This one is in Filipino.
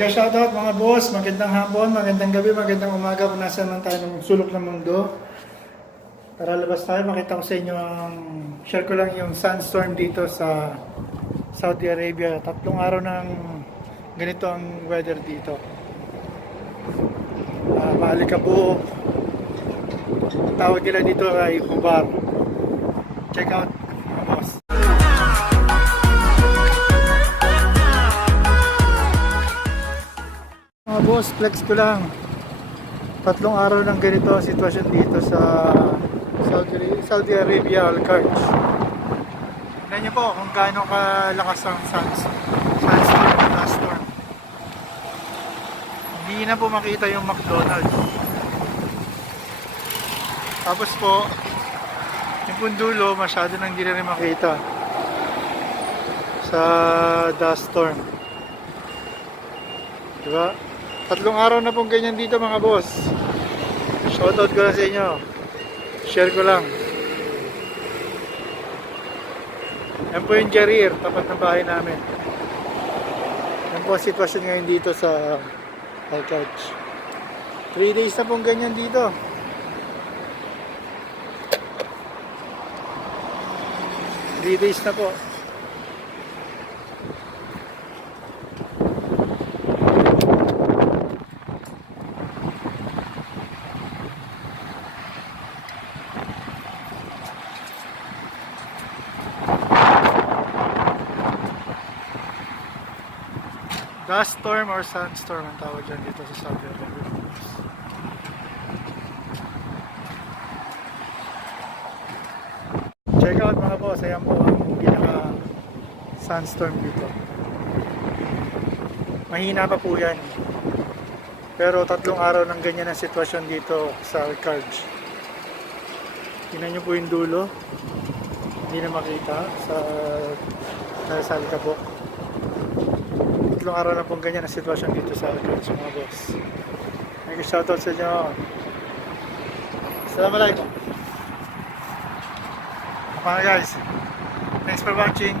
Mega shoutout mga boss, magandang hapon, magandang gabi, magandang umaga kung nasa man tayo ng sulok ng mundo. Tara labas tayo, makita ko sa inyo share ko lang yung sandstorm dito sa Saudi Arabia. 3 araw ng ganito ang weather dito. Maalikabok. Ang tawag nila dito ay Hubar. Check out mga boss. Mga boss, flex ko lang. 3 araw ng ganito ang sitwasyon dito sa Saudi Arabia, Kharj. Tignan niyo po kung gaano kalakas ang sandstorm. Hindi na po makita yung McDonald's. Tapos po, yung pundulo masyado nang hindi rin makita sa dust storm. Diba? 3 araw na pong ganyan dito mga boss. Shoutout ko lang sa inyo. Share ko lang. Yan po yung Jarir, tapat ng bahay namin. Yan po ang sitwasyon ngayon dito sa Kharj. 3 days na pong ganyan dito. Three days na po. Dust storm or sandstorm ang tawag dyan dito sa Saudi Arabia. Check out mga boss, ayan po ang pinaka sandstorm dito. Mahina pa po yan. Pero 3 araw ng ganyan ang sitwasyon dito sa Kharj. Tingnan nyo po yung dulo. Hindi na makita sa alikabok. 3 araw na pong ganyan ang sitwasyon dito sa Kharj mga boss. May shoutout sa inyo. Assalamualaikum. Okay guys, thanks for watching.